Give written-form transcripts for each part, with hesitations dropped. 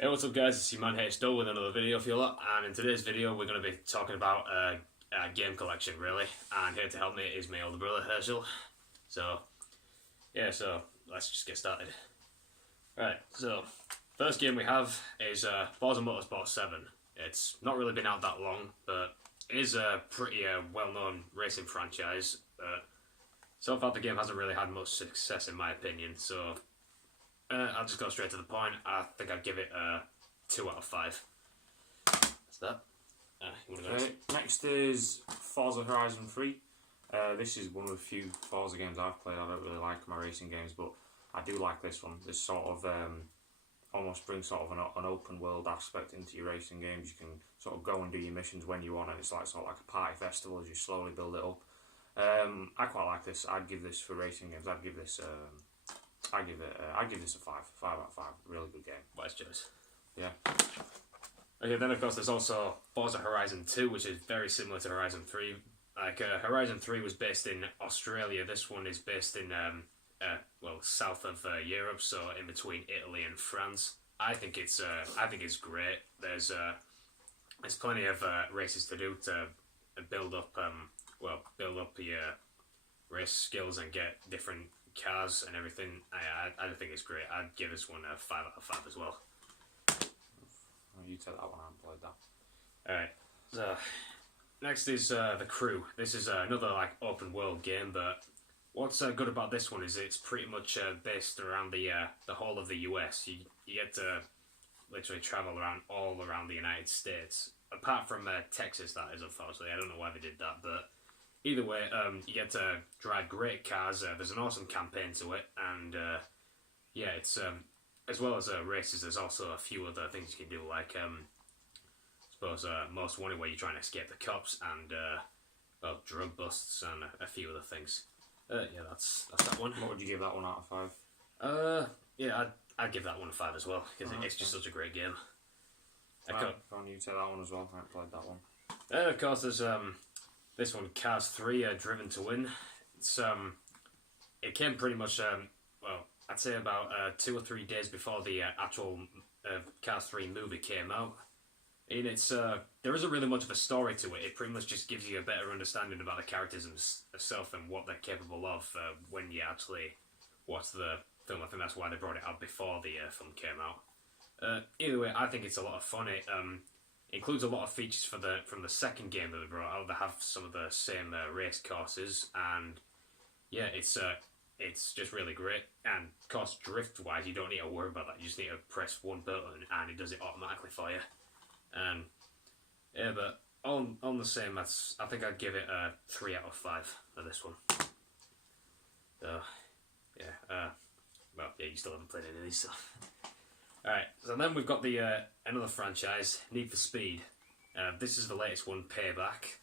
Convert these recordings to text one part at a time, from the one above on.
Hey, what's up guys, it's your man HDull with another video for you lot, and in today's video we're going to be talking about a game collection really, and here to help me is my older brother Herschel. So let's just get started. Right, so first game we have is Forza Motorsport 7. It's not really been out that long, but it is a pretty well-known racing franchise. So far the game hasn't really had much success in my opinion, so I'll just go straight to the point. I think I'd give it a 2 out of 5. That's that. Next is Forza Horizon 3. This is one of the few Forza games I've played. I don't really like my racing games, but I do like this one. This sort of almost brings sort of an open world aspect into your racing games. You can sort of go and do your missions when you want, and it's like sort of like a party festival as you slowly build it up. I quite like this. I'd give this for racing games. I'd give this a 5 out of 5. Really good game. Wise choice. Yeah. Okay, then of course there's also Forza Horizon 2, which is very similar to Horizon 3. Like Horizon 3 was based in Australia. This one is based in south of Europe, so in between Italy and France. I think it's great. There's plenty of races to do to build up your race skills and get different cars and everything. I think it's great. I'd give this one a 5 out of 5 as well. You take that one. I haven't played that. Alright, so next is The Crew. This is another like open world game, but what's good about this one is it's pretty much based around the whole of the US. You get to literally travel all around the United States, apart from Texas. That is, unfortunately. I don't know why they did that, but either way, you get to drive great cars. There's an awesome campaign to it, and it's as well as races. There's also a few other things you can do, like I suppose Most Wanted, where you're trying to escape the cops, and drug busts, and a few other things. That's that one. What would you give that one out of 5? I'd give that one a 5 as well, because it's just such a great game. Can you take that one as well? I haven't played that one. Of course, there's this one, Cars 3, Driven to Win. It came pretty much, I'd say about 2 or 3 days before the actual Cars 3 movie came out. And there isn't really much of a story to it. It pretty much just gives you a better understanding about the characters themselves and what they're capable of when you actually watch the film. I think that's why they brought it out before the film came out. Either way, I think it's a lot of fun. It includes a lot of features from the second game that they brought out. They have some of the same race courses, and it's just really great. And of course, drift wise, you don't need to worry about that. You just need to press one button and it does it automatically for you. And but on the same, I think I'd give it a 3 out of 5 for this one. You still haven't played any of these, so. Alright, so then we've got the another franchise, Need for Speed. This is the latest one, Payback.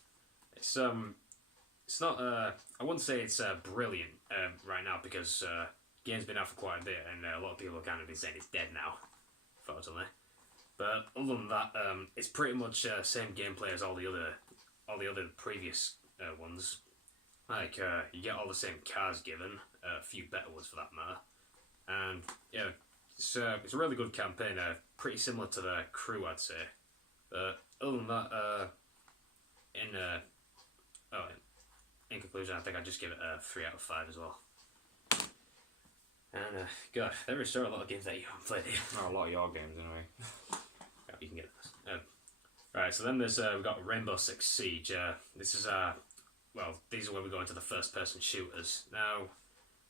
It's not I wouldn't say it's brilliant right now, because game's been out for quite a bit, and a lot of people are kind of been saying it's dead now, unfortunately. But other than that, it's pretty much same gameplay as all the other previous ones. Like you get all the same cars given, a few better ones for that matter, and it's a really good campaign. Pretty similar to The Crew, I'd say. But other than that, in conclusion, I think I'd just give it a 3 out of 5 as well. And God, there is sure a lot of games that you haven't played here. No, a lot of your games anyway. You can get this. Right, so then there's we've got Rainbow Six Siege. This is these are where we go into the first-person shooters. Now,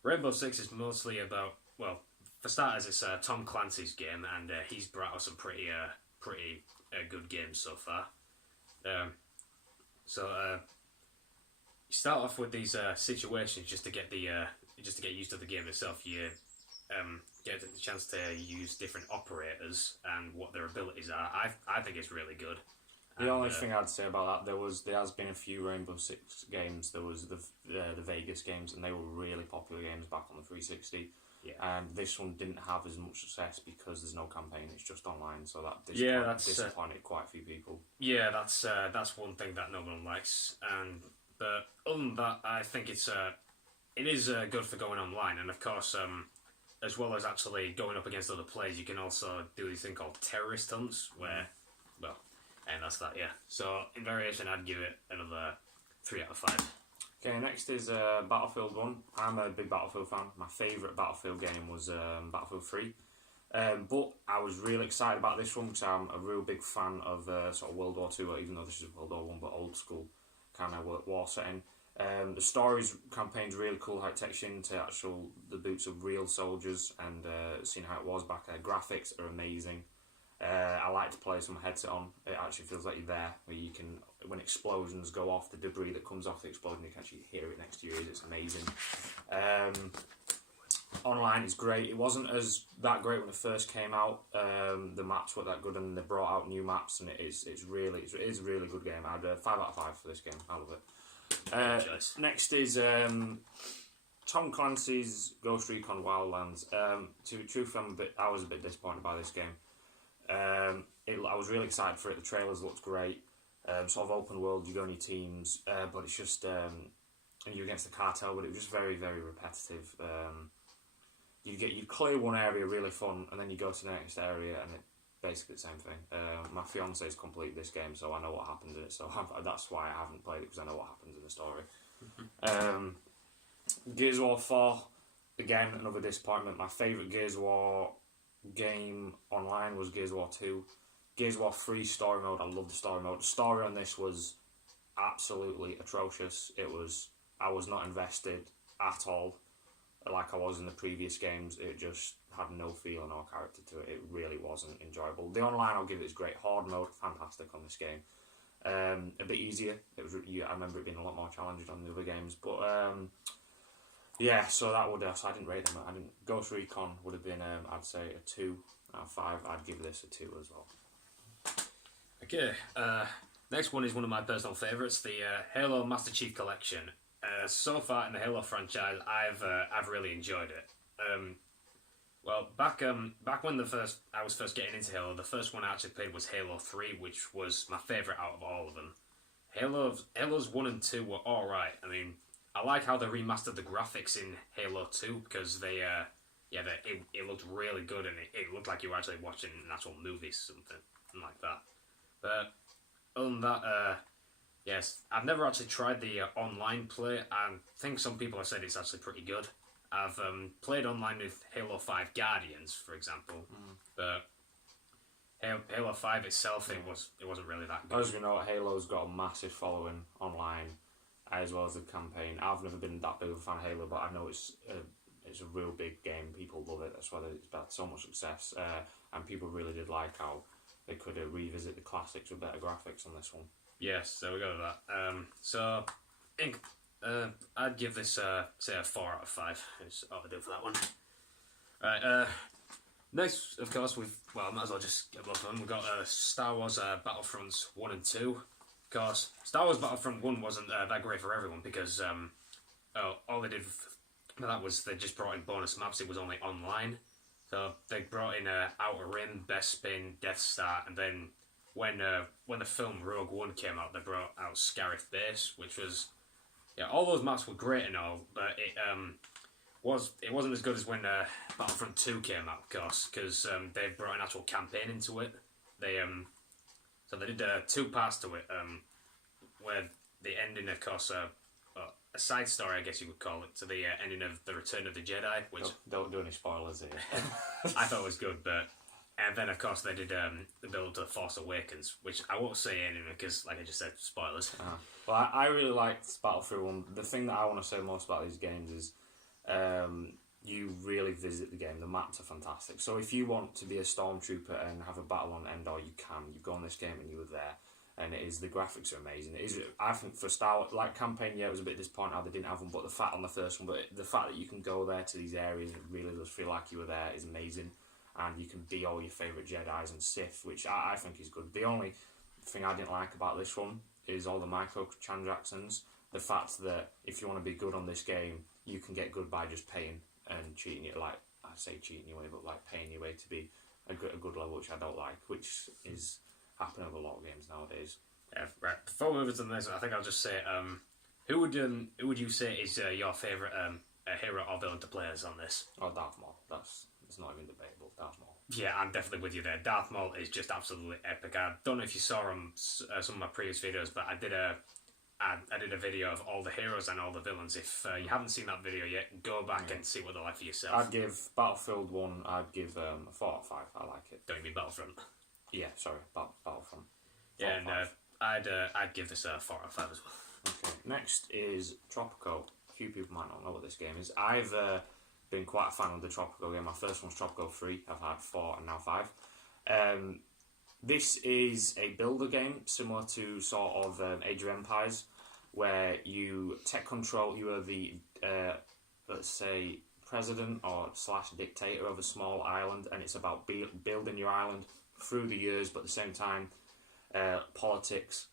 Rainbow Six is mostly about, for starters, it's Tom Clancy's game, and he's brought out some pretty good games so far. You start off with these situations just to get used to the game itself. You get the chance to use different operators and what their abilities are. I think it's really good. The only thing I'd say about that, there has been a few Rainbow Six games. There was the Vegas games, and they were really popular games back on the 360. Yeah. And this one didn't have as much success because there's no campaign; it's just online. So that disappointed quite a few people. Yeah, that's one thing that no one likes. But other than that, I think it is good for going online. And of course, as well as actually going up against other players, you can also do this thing called terrorist hunts, where, well, and that's that, yeah. So in variation, I'd give it another 3 out of 5. Okay, next is Battlefield 1. I'm a big Battlefield fan. My favourite Battlefield game was Battlefield 3. But I was really excited about this one because I'm a real big fan of sort of World War II, even though this is World War One, but old school kind of war setting. The stories campaign's really cool, how it takes you into the boots of real soldiers and seeing how it was back there. Graphics are amazing. I like to play some headset on. It actually feels like you're there, where you can, when explosions go off, the debris that comes off the explosion, you can actually hear it next to your ears. It's amazing. Online is great. It wasn't that great when it first came out. The maps weren't that good, and they brought out new maps, and it is a really good game. I'd 5 out of 5 for this game. I love it. Next is Tom Clancy's Ghost Recon Wildlands. To be truthful, I was a bit disappointed by this game. I was really excited for it. The trailers looked great. Sort of open world, you go on your teams, but it's just you're against the cartel, but it was just very, very repetitive. You clear one area really fun, and then you go to the next area, and it's basically the same thing. My fiance's completed this game, so I know what happens in it. So that's why I haven't played it, because I know what happens in the story. Gears of War 4, again another disappointment. My favourite Gears of War game online was Gears of War 2. Gears of War 3 story mode, I love the story mode. The story on this was absolutely atrocious. I was not invested at all like I was in the previous games. It just had no feel or no character to it. It really wasn't enjoyable. The online, I'll give it, is great. Hard mode, fantastic on this game. A bit easier. I remember it being a lot more challenging on the other games, but yeah. So that would. So I didn't rate them. Ghost Recon would have been. I'd say a 2 out of 5. I'd give this a 2 as well. Okay. Next one is one of my personal favourites, the Halo Master Chief Collection. So far in the Halo franchise, I've really enjoyed it. Well, back when I was first getting into Halo, the first one I actually played was Halo 3, which was my favourite out of all of them. Halos 1 and 2 were alright. I mean, I like how they remastered the graphics in Halo 2, because it looked really good, and it looked like you were actually watching an actual movie, something like that. But other than that, yes, I've never actually tried the online play. I think some people have said it's actually pretty good. I've played online with Halo 5 Guardians, for example, but Halo 5 itself, it wasn't really that good. As you know, Halo's got a massive following online, as well as the campaign. I've never been that big of a fan of Halo, but I know it's a real big game. People love it. That's why it's had so much success, and people really did like how they could revisit the classics with better graphics on this one. Yes, so we go to that. I'd give this say a 4 out of 5. It's all I do for that one. Right. Next, of course, I might as well just get both of them. We've got Star Wars Battlefronts 1 and 2. Of course, Star Wars Battlefront 1 wasn't that great for everyone, because all they did for that was they just brought in bonus maps. It was only online. So they brought in Outer Rim, Bespin, Death Star, and then when the film Rogue One came out, they brought out Scarif Base, which was, all those maps were great and all, but it wasn't as good as when Battlefront 2 came out, of course, because they brought an actual campaign into it. So they did 2 parts to it, where the ending, of course, a side story, I guess you would call it, to the ending of The Return of the Jedi, which Don't do any spoilers here. I thought was good, but. And then, of course, they did the build to Force Awakens, which I won't say anyway, because, like I just said, spoilers. Well, I really liked Battlefield 1. The thing that I want to say most about these games is you really visit the game. The maps are fantastic. So if you want to be a stormtrooper and have a battle on Endor, you can. You go on this game and you were there. And the graphics are amazing. I think for Star Wars, like campaign, it was a bit disappointing how they didn't have them, but the fact on the first one, but the fact that you can go there to these areas and it really does feel like you were there is amazing. And you can be all your favourite Jedis and Sith, which I think is good. The only thing I didn't like about this one is all the microtransactions. The fact that if you want to be good on this game, you can get good by just paying and cheating it. Like, I say cheating your way, but like paying your way to be a good level, which I don't like, which is happening with a lot of games nowadays. Yeah, right. Before we move on to this, I think I'll just say, who would you say is your favourite hero or villain to play as on this. Oh, Darth Maul. It's not even debatable. Darth Maul. Yeah, I'm definitely with you there. Darth Maul is just absolutely epic. I don't know if you saw some of my previous videos, but I did a video of all the heroes and all the villains. If you haven't seen that video yet, go back and see what they're like for yourself. I'd give Battlefield 1, I'd give a 4 out of 5. I like it. Don't you mean Battlefront? Yeah, sorry, Battlefront. Yeah, and I'd give this a 4 out of 5 as well. Okay, next is Tropico. A few people might not know what this game is. I've been quite a fan of the Tropico game. My first one's Tropico 3. I've had 4 and now 5. This is a builder game similar to sort of Age of Empires, where you take control. You are the let's say president or / dictator of a small island, and it's about building your island through the years, but at the same time politics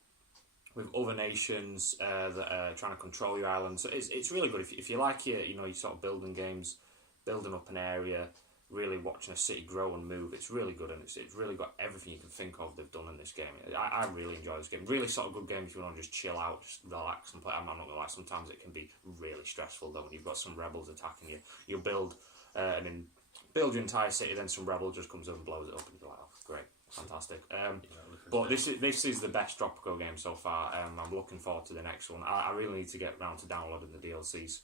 with other nations that are trying to control your island. So it's really good if you like your sort of building games, building up an area, really watching a city grow and move. It's really good, and it's really got everything you can think of they've done in this game. I really enjoy this game. Really sort of good game if you want to just chill out, just relax and play. I'm not gonna lie, sometimes it can be really stressful though when you've got some rebels attacking you. You'll build and then build your entire city, then some rebel just comes up and blows it up, and you're like, oh, great, fantastic. But this is the best Tropico game so far. I'm looking forward to the next one. I really need to get round to downloading the DLCs.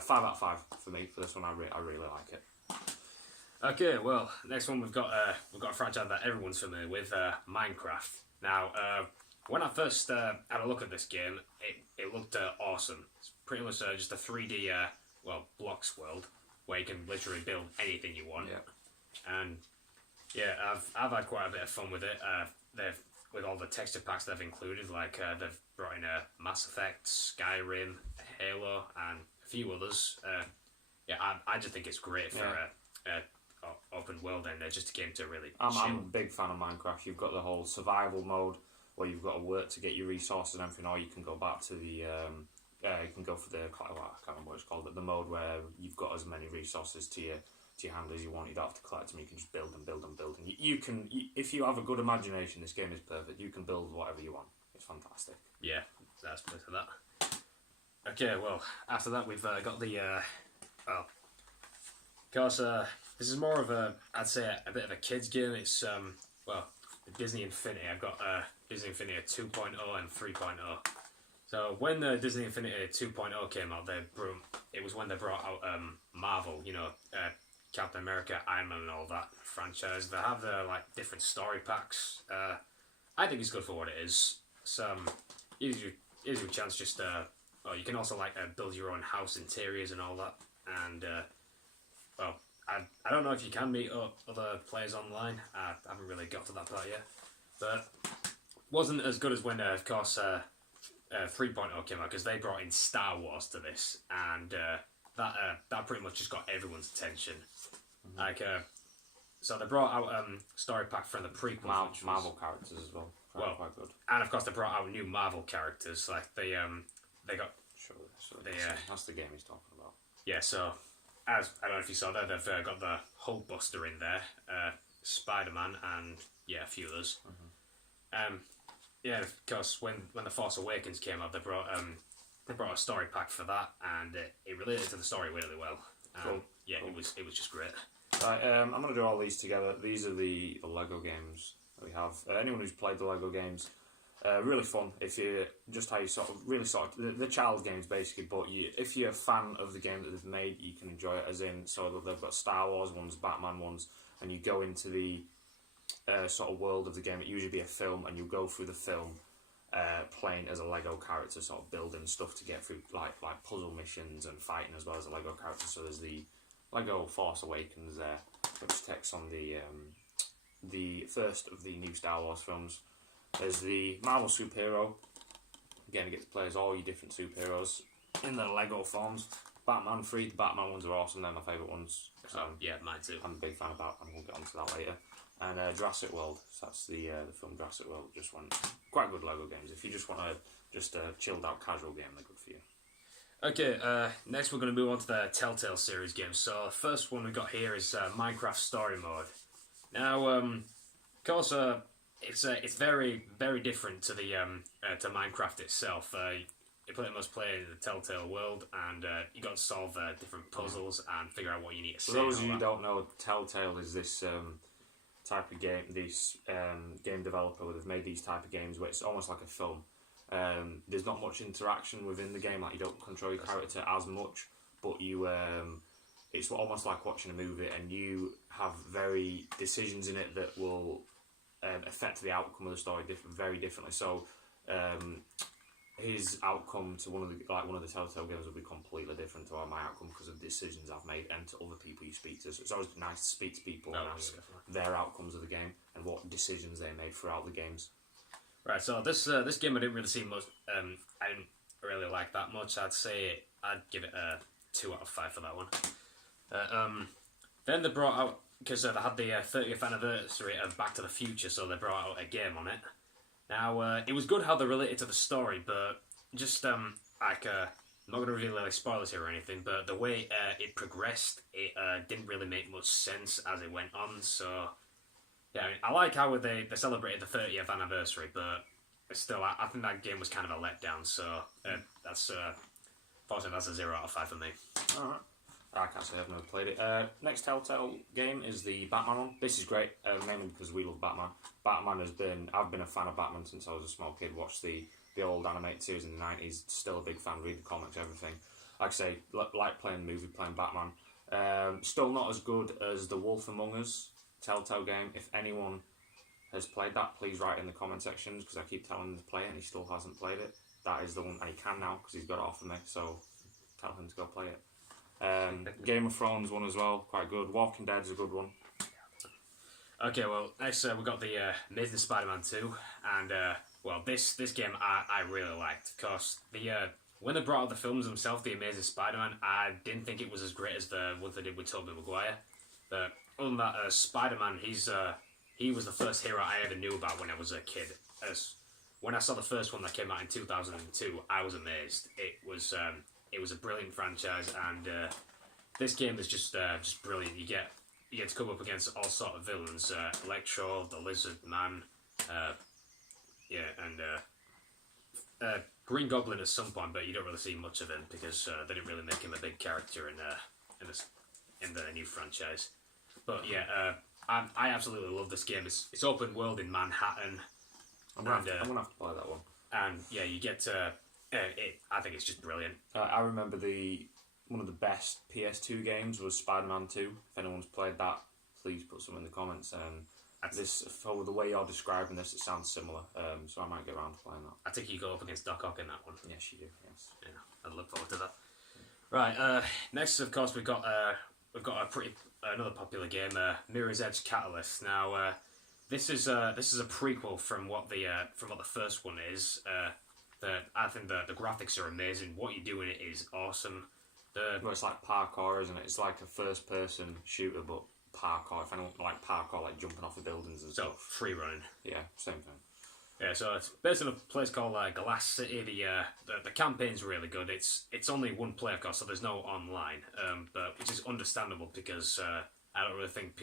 5 out of 5 for me for this one. I really like it. Okay, well, next one we've got a franchise that everyone's familiar with, Minecraft. Now, when I first had a look at this game, it looked awesome. It's pretty much just a 3D blocks world where you can literally build anything you want. Yeah. And yeah, I've had quite a bit of fun with it. With all the texture packs they've included, like they've brought in Mass Effect, Skyrim, Halo, and a few others. I just think it's great for open world and just a game to really chill. I'm a big fan of Minecraft. You've got the whole survival mode where you've got to work to get your resources and everything, or you can go back to the you can go for the I can't remember what it's called, but the mode where you've got as many resources to your hand as you want. You don't have to collect them. You can just build and build and build. And you can, if you have a good imagination, this game is perfect. You can build whatever you want. It's fantastic. Yeah, that's good for that. Okay, well, after that we've got the because this is more of I'd say a bit of a kids game. It's Disney Infinity. I've got Disney Infinity 2.0 and 3.0. So when the Disney Infinity 2.0 came out, it was when they brought out Marvel, Captain America, Iron Man and all that franchise. They have different story packs. I think it's good for what it is. Gives you a chance just you can also build your own house interiors and all that. And I don't know if you can meet up other players online. I haven't really got to that part yet. But wasn't as good as when, of course, 3.0 came out, because they brought in Star Wars to this, and that pretty much just got everyone's attention. Mm-hmm. So they brought out story pack from the prequel, Marvel characters as well. Quite good. And of course they brought out new Marvel characters. They got that's the game he's talking about. Yeah. So as I don't know if you saw that, they've got the Hulkbuster in there, Spider-Man, and a few others. Mm-hmm. Of course, when the Force Awakens came out, they brought a story pack for that, and it related to the story really well. Cool. Yeah, cool. It was just great. Right, I'm going to do all these together. These are the Lego games that we have. Anyone who's played the Lego games, really fun. If you just how you the child games basically, but if you're a fan of the game that they've made, you can enjoy it. As in, so they've got Star Wars ones, Batman ones, and you go into the sort of world of the game. It usually be a film, and you go through the film playing as a Lego character, sort of building stuff to get through like puzzle missions and fighting as well as a Lego character. So there's the Lego Force Awakens there, which takes on the first of the new Star Wars films. There's the Marvel Superhero. Again, you get to play as all your different superheroes in their Lego forms. Batman 3, the Batman ones are awesome. They're my favourite ones. Mine too. I'm a big fan of Batman. We'll get onto that later. And Jurassic World. So that's the film Jurassic World. Just one quite good Lego games. If you just want a chilled out casual game, they're good for you. Okay, next we're going to move on to the Telltale series games. So the first one we got here is Minecraft Story Mode. Now, of course, it's very very different to the to Minecraft itself. you pretty much play in the Telltale world, and you got to solve different puzzles and figure out what you need to say. For those of you who don't know, Telltale is this type of game, this game developer that have made these type of games where it's almost like a film. There's not much interaction within the game, like you don't control your character as much, but you it's almost like watching a movie, and you have very decisions in it that will affect the outcome of the story very differently. So his outcome to one of the Telltale games will be completely different to my outcome because of decisions I've made and to other people you speak to. So it's always nice to speak to people and ask their outcomes of the game and what decisions they made throughout the games. Right, so this game I didn't really see much. I didn't really like that much. I'd give it a 2 out of 5 for that one. Then they brought out, because they had the 30th anniversary of Back to the Future, so they brought out a game on it. Now, it was good how they related to the story, but just, I'm not going to really spoil this here or anything, but the way it progressed, it didn't really make much sense as it went on, so, yeah, I like how they celebrated the 30th anniversary, but still, I think that game was kind of a letdown, so fortunately, that's a 0 out of 5 for me. Alright. I can't say I've never played it. Next Telltale game is the Batman one. This is great, mainly because we love Batman. I've been a fan of Batman since I was a small kid. Watched the old animated series in the 90s. Still a big fan. Read the comics, everything. Like I say, like playing the movie, playing Batman. Still not as good as The Wolf Among Us Telltale game. If anyone has played that, please write in the comment sections because I keep telling him to play it and he still hasn't played it. That is the one, and he can now because he's got it off of me. So tell him to go play it. Game of Thrones one as well, quite good. Walking Dead's a good one. Okay, well, next we got the Amazing Spider-Man 2, and this game I really liked, because when they brought out the films themselves, the Amazing Spider-Man, I didn't think it was as great as the ones they did with Tobey Maguire. But other than that, Spider-Man, he was the first hero I ever knew about when I was a kid. When I saw the first one that came out in 2002, I was amazed. It was a brilliant franchise, and this game is just brilliant. You get to come up against all sort of villains: Electro, the Lizard Man, and Green Goblin at some point, but you don't really see much of him because they didn't really make him a big character in the new franchise. But yeah, I absolutely love this game. It's open world in Manhattan. I'm gonna have to play that one. And yeah, you get to. I think it's just brilliant. I remember one of the best PS2 games was Spider-Man 2. If anyone's played that, please put some in the comments. For the way you're describing this, it sounds similar. So I might get around to playing that. I think you go up against Doc Ock in that one. Yes, you do. Yes. Yeah, I look forward to that. Right. Next, of course, we've got another popular game, Mirror's Edge Catalyst. Now, this is a prequel from what the first one is. I think the graphics are amazing. What you do in it is awesome. Well, it's like parkour, isn't it? It's like a first-person shooter, but parkour. If anyone like parkour, like jumping off of buildings and stuff. Free running. Yeah, same thing. Yeah, so it's based on a place called Glass City. The campaign's really good. It's only one player, of course, so there's no online, but which is understandable because I don't really think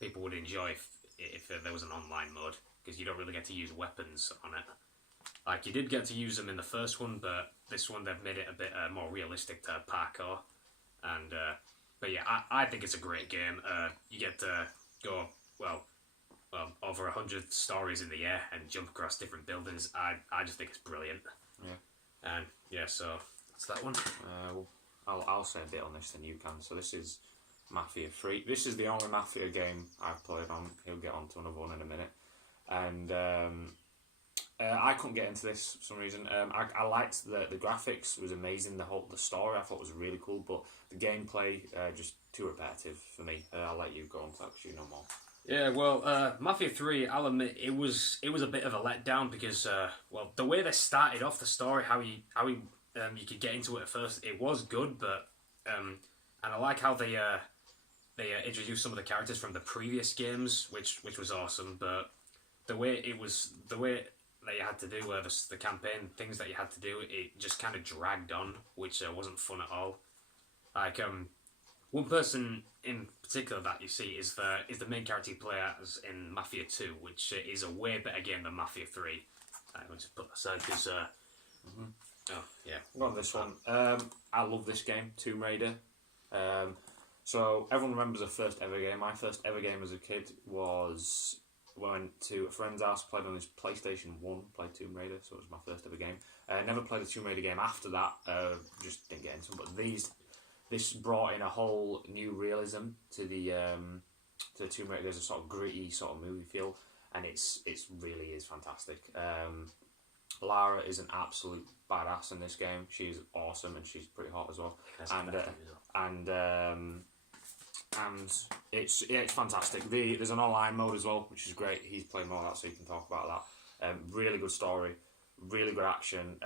people would enjoy if there was an online mode because you don't really get to use weapons on it. Like, you did get to use them in the first one, but this one they've made it a bit more realistic to parkour. And, but yeah, I think it's a great game. You get to go, over 100 stories in the air and jump across different buildings. I just think it's brilliant. Yeah. And, yeah, so that's that one. I'll say a bit on this than you can. So this is Mafia 3. This is the only Mafia game I've played on. He'll get on to another one in a minute. And, I couldn't get into this for some reason. I liked the graphics was amazing. The story I thought was really cool, but the gameplay just too repetitive for me. I'll let you go on to that because you know more. Yeah, well, Mafia 3, I'll admit it was a bit of a letdown because the way they started off the story, how you could get into it at first, it was good, but and I like how they introduced some of the characters from the previous games, which was awesome, but the way that you had to do, the campaign things that you had to do, it just kind of dragged on, which wasn't fun at all. Like, one person in particular that you see is the main character you play as in Mafia 2, which is a way better game than Mafia 3. I'll just put that aside because Oh yeah. Go on this one. I love this game, Tomb Raider. So everyone remembers the first ever game. My first ever game as a kid was when I went to a friend's house, played on his PlayStation 1, played Tomb Raider, so it was my first ever game. Never played a Tomb Raider game after that, just didn't get into them. But this brought in a whole new realism to the Tomb Raider. There's a sort of gritty sort of movie feel, and it's really is fantastic. Lara is an absolute badass in this game. She's awesome and she's pretty hot as well. And it's fantastic. There's an online mode as well, which is great. He's playing more of that, so you can talk about that. Really good story, really good action.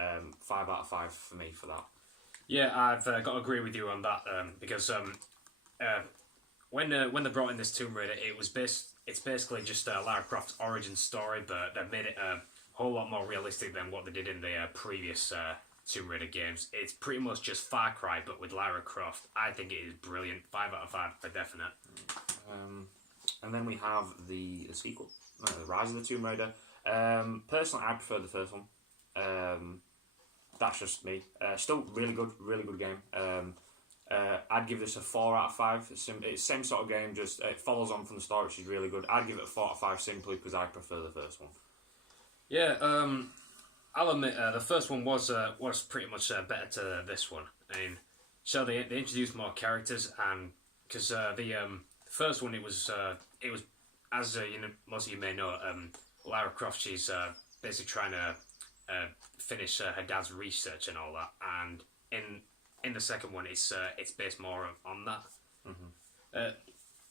5 out of 5 for me for that. Yeah, I've got to agree with you on that because when they brought in this Tomb Raider, it's basically just Lara Croft's origin story, but they've made it a whole lot more realistic than what they did in the previous Tomb Raider games. It's pretty much just Far Cry, but with Lara Croft. I think it is brilliant. 5 out of 5 for definite. And then we have the sequel, The Rise of the Tomb Raider. Personally, I prefer the first one. That's just me. Still really good game. I'd give this a 4 out of 5. It's the same sort of game, just it follows on from the start, which is really good. I'd give it a 4 out of 5 simply because I prefer the first one. Yeah, I'll admit the first one was pretty much better to this one. I mean, so they introduced more characters, and because the first one it was as most of you may know, Lara Croft, she's basically trying to finish her dad's research and all that, and in the second one it's based more on that. Mm-hmm.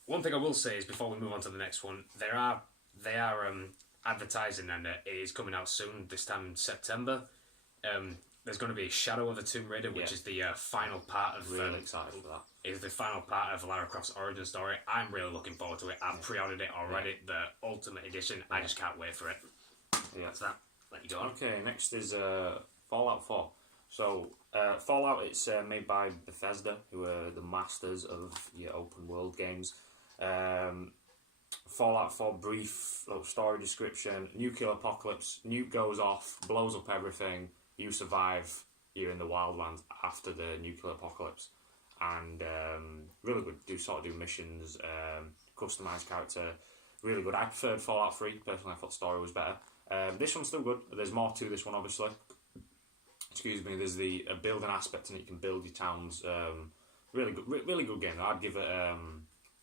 One thing I will say is before we move on to the next one, they are advertising, and it is coming out soon. This time in September. There's going to be Shadow of the Tomb Raider, which is the final part of. Really excited for that. Is the final part of Lara Croft's origin story. I'm really looking forward to it. I've pre-ordered it already, the Ultimate Edition. I just can't wait for it. Yeah, that's that. Let you go on. Okay, next is Fallout 4. So Fallout, it's made by Bethesda, who are the masters of your open world games. Fallout 4, brief little story description: nuclear apocalypse, nuke goes off, blows up everything, you survive, you're in the wildlands after the nuclear apocalypse. And really good, do missions, customised character, really good. I preferred Fallout 3, personally. I thought the story was better. This one's still good, there's more to this one obviously. Excuse me, there's the building aspect, and you can build your towns. Really good game. I'd give it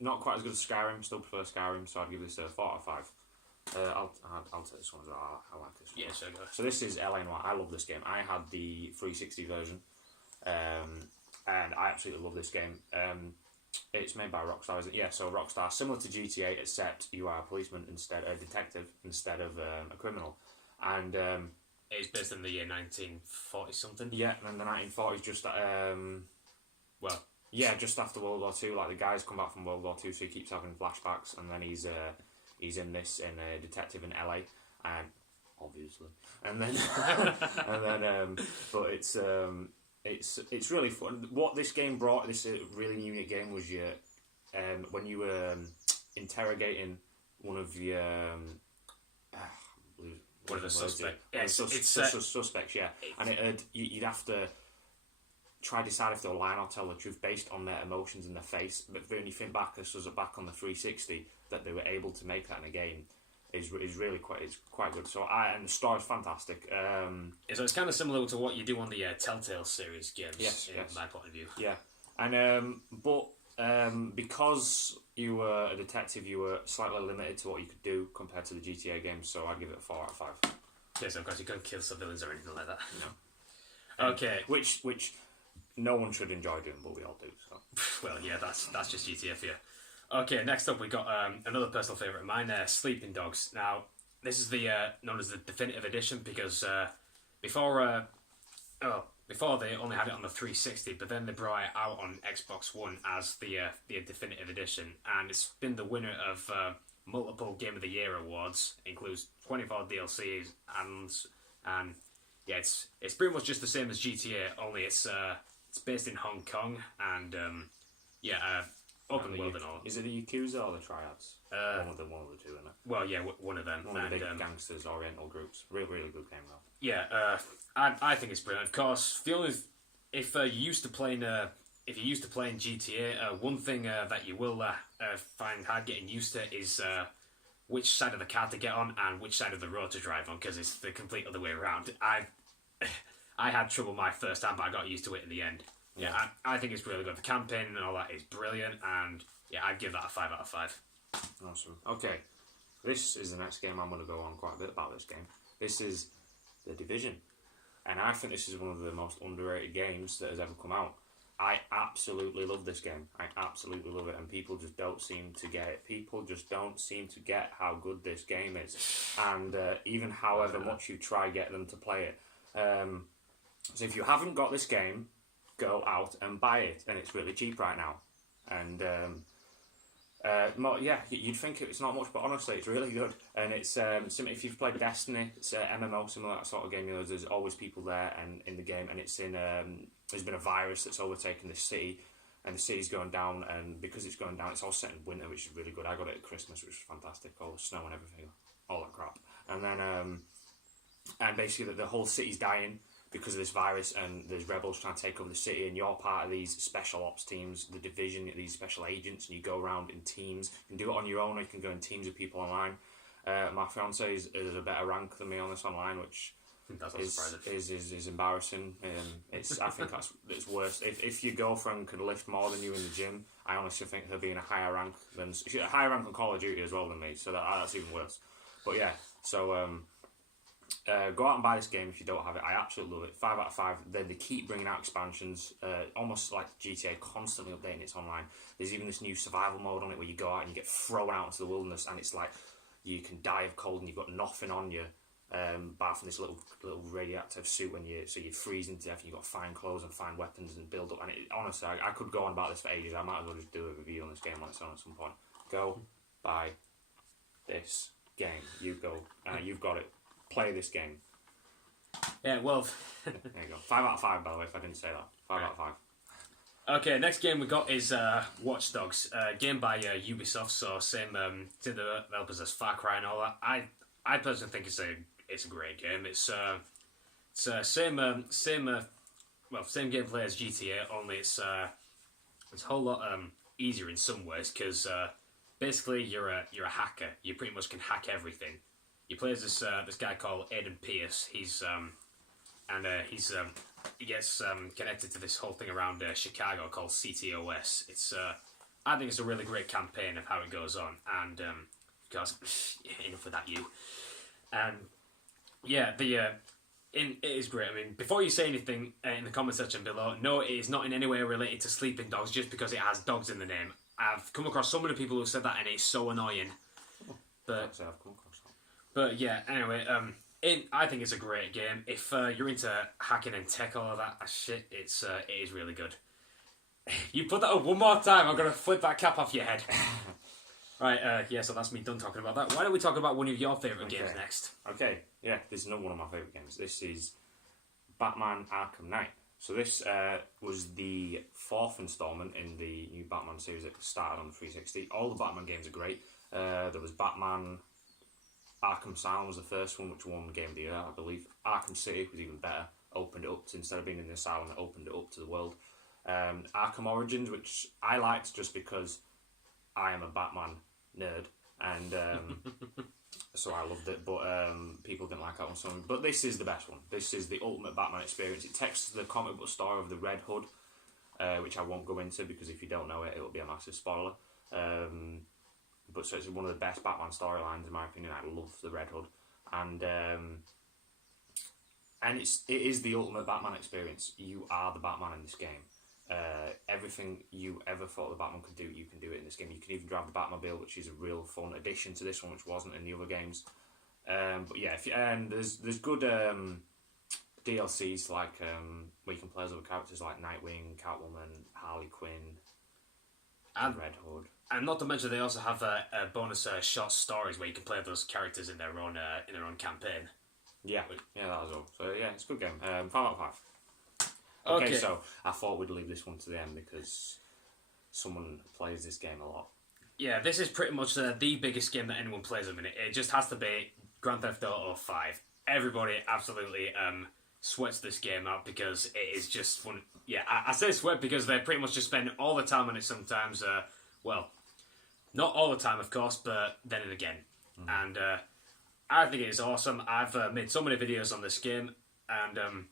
not quite as good as Skyrim, still prefer Skyrim, so I'd give this a 4 out of 5. I'll take this one as well. I like this one. Yeah, so good. So this is LA Noire. I love this game. I had the 360 version, and I absolutely love this game. It's made by Rockstar, isn't it? Yeah, so Rockstar, similar to GTA, except you are a policeman instead, a detective instead of a criminal. And it's based in the year 1940 something. Yeah, and the 1940s, just just after World War II. Like, the guys come back from World War II, so he keeps having flashbacks, and then he's in this in a detective in LA, and obviously, and then but it's really fun. What this game brought, this really unique game, was when you were interrogating one of your one of the suspects. Yeah, suspects, yeah. And you'd have to try to decide if they'll lie or tell the truth based on their emotions and their face. But when you think back, this was back on the 360, that they were able to make that in a game is really quite good. So and the story's fantastic. So it's kind of similar to what you do on the Telltale series games. Yes. My point of view. Yeah, and but because you were a detective, you were slightly limited to what you could do compared to the GTA games. So I'd give it a 4 out of 5. Yeah, so of course you couldn't kill civilians or anything like that. No. Okay. Which no one should enjoy doing, but we all do. So. Well, yeah, that's just GTA for you. Okay, next up we got another personal favourite of mine, Sleeping Dogs. Now, this is the known as the Definitive Edition because before they only had it on the 360, but then they brought it out on Xbox One as the Definitive Edition, and it's been the winner of multiple Game of the Year awards. It includes 24 DLCs, and yeah, it's pretty much just the same as GTA, only it's based in Hong Kong, and open world and all. Is it the Yakuza or the Triads? One of the two, isn't it? Well, yeah, one of them. One of the big gangsters, Oriental groups. Really good game though. Yeah, I think it's brilliant. Of course, if you're used to playing GTA, one thing that you will find hard getting used to is which side of the car to get on and which side of the road to drive on, because it's the complete other way around. I had trouble my first time, but I got used to it in the end. Yeah, I think it's really good. The campaign and all that is brilliant, and yeah, I'd give that a 5 out of 5. Awesome. Okay, this is the next game. I'm going to go on quite a bit about this game. This is The Division, and I think this is one of the most underrated games that has ever come out. I absolutely love this game. I absolutely love it, and people just don't seem to get it. People just don't seem to get how good this game is, and even however much you try get them to play it. So if you haven't got this game, go out and buy it, and it's really cheap right now. And you'd think it's not much, but honestly, it's really good. And it's if you've played Destiny, it's an MMO, similar that sort of game. You know, there's always people there and in the game, and it's in. There's been a virus that's overtaken this city, and the city's going down. And because it's going down, it's all set in winter, which is really good. I got it at Christmas, which was fantastic. All the snow and everything, all that crap. And then and basically the whole city's dying because of this virus, and there's rebels trying to take over the city, and you're part of these special ops teams, the Division, these special agents, and you go around in teams. You can do it on your own, or you can go in teams with people online. My fiance is a better rank than me on this online, which is embarrassing. I think it's worse. If your girlfriend could lift more than you in the gym, I honestly think her being a higher rank on Call of Duty as well than me, so that's even worse. But yeah, so go out and buy this game if you don't have it. I absolutely love it. 5 out of 5. They keep bringing out expansions, almost like GTA, constantly updating its online. There's even this new survival mode on it where you go out and you get thrown out into the wilderness, and it's like you can die of cold and you've got nothing on you, apart from this little radioactive suit so you're freezing to death, and you've got to find clothes and find weapons and build up. And honestly, I could go on about this for ages. I might as well just do a review on this game on its own at some point. Go buy this game. You've got it. Play this game. Yeah, well... There you go. 5 out of 5, by the way, if I didn't say that. 5 out of 5. Okay, next game we got is Watch Dogs. Game by Ubisoft, so same developers as Far Cry and all that. I personally think it's a great game. It's same gameplay as GTA, only it's a whole lot easier in some ways, because basically you're a hacker. You pretty much can hack everything. You play as this guy called Aiden Pierce. He gets connected to this whole thing around Chicago called CTOS. I think it's a really great campaign of how it goes on, and because enough with that, it is great. I mean, before you say anything in the comment section below, no, it is not in any way related to Sleeping Dogs just because it has dogs in the name. I've come across so many people who said that, and it's so annoying. But yeah, anyway, I think it's a great game. If you're into hacking and tech, all of that shit, it is really good. You put that up one more time, I'm going to flip that cap off your head. Right, so that's me done talking about that. Why don't we talk about one of your favourite games next? Okay, yeah, this is not one of my favourite games. This is Batman Arkham Knight. So this was the 4th instalment in the new Batman series that started on the 360. All the Batman games are great. There was Batman... Arkham Asylum was the first one, which won Game of the Year, I believe. Arkham City was even better. Opened it up instead of being in the asylum, it opened it up to the world. Arkham Origins, which I liked just because I am a Batman nerd, and so I loved it. But people didn't like that one so much. But this is the best one. This is the ultimate Batman experience. It takes the comic book story of the Red Hood, which I won't go into because if you don't know it, it will be a massive spoiler. But so it's one of the best Batman storylines in my opinion. I love the Red Hood, and it is the ultimate Batman experience. You are the Batman in this game. Everything you ever thought the Batman could do, you can do it in this game. You can even drive the Batmobile, which is a real fun addition to this one, which wasn't in the other games. But yeah, there's good DLCs like where you can play as other characters like Nightwing, Catwoman, Harley Quinn, and Red Hood. And not to mention, they also have bonus short stories where you can play those characters in their own campaign. Yeah, that was all. So yeah, it's a good game. 5 out of 5. Okay, so I thought we'd leave this one to the end because someone plays this game a lot. Yeah, this is pretty much the biggest game that anyone plays at the minute. It just has to be Grand Theft Auto 5. Everybody absolutely sweats this game out because it is just fun. Yeah, I say sweat because they pretty much just spend all the time on it sometimes. Well, not all the time, of course, but then and again. And I think it is awesome. I've made so many videos on this game, and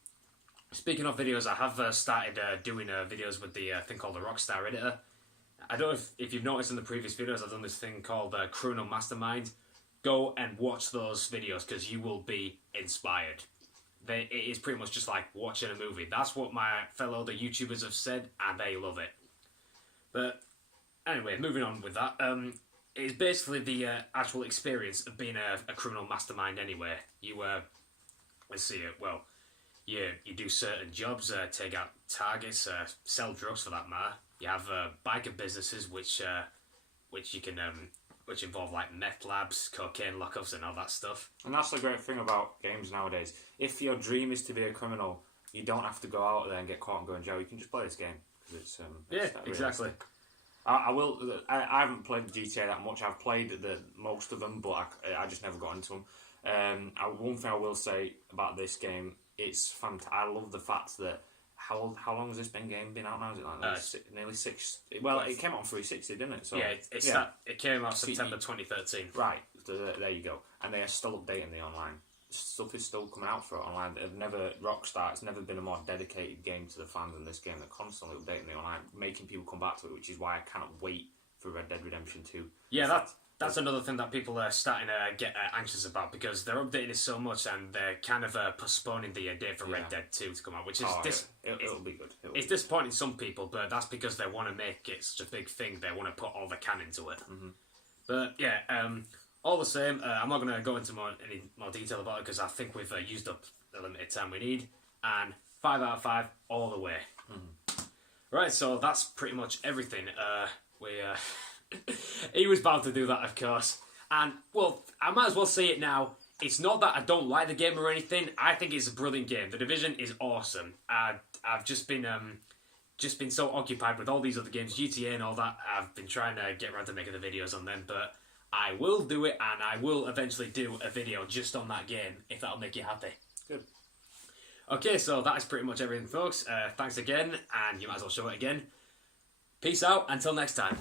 speaking of videos, I have started doing videos with the thing called the Rockstar Editor. I don't know if you've noticed in the previous videos, I've done this thing called Chrono Mastermind. Go and watch those videos because you will be inspired. It is pretty much just like watching a movie. That's what my fellow other YouTubers have said, and they love it. But anyway, moving on with that. It's basically the actual experience of being a criminal mastermind anyway. You, let's see it, well, you do certain jobs, take out targets, sell drugs for that matter. You have biker businesses which you can which involve like meth labs, cocaine lockups, and all that stuff. And that's the great thing about games nowadays. If your dream is to be a criminal, you don't have to go out there and get caught and go in jail. You can just play this game because it's yeah, exactly. I haven't played GTA that much. I've played most of them, but I just never got into them. One thing I will say about this game, it's fantastic. I love the fact that how long has this game been out now? Is it like nearly 6? Well, it came out on 360, didn't it? So yeah, it came out September 2013. Right, so there you go. And they are still updating the online. Stuff is still coming out for it online. Rockstar, it's never been a more dedicated game to the fans than this game. They're constantly updating the online, making people come back to it, which is why I cannot wait for Red Dead Redemption 2. Yeah, that's another thing that people are starting to get anxious about because they're updating it so much and they're kind of postponing the date for Red Dead 2 to come out, which is it'll be good. It's disappointing some people, but that's because they want to make it such a big thing. They want to put all the can into it. Mm-hmm. But yeah, all the same, I'm not going to go into any more detail about it because I think we've used up the limited time we need. And 5 out of 5 all the way. Mm-hmm. Right, so that's pretty much everything. He was bound to do that, of course. And, well, I might as well say it now. It's not that I don't like the game or anything. I think it's a brilliant game. The Division is awesome. I've just been so occupied with all these other games, GTA and all that. I've been trying to get around to making the videos on them, but I will do it, and I will eventually do a video just on that game, if that'll make you happy. Good. Okay, so that is pretty much everything, folks. Thanks again, and you might as well show it again. Peace out, until next time.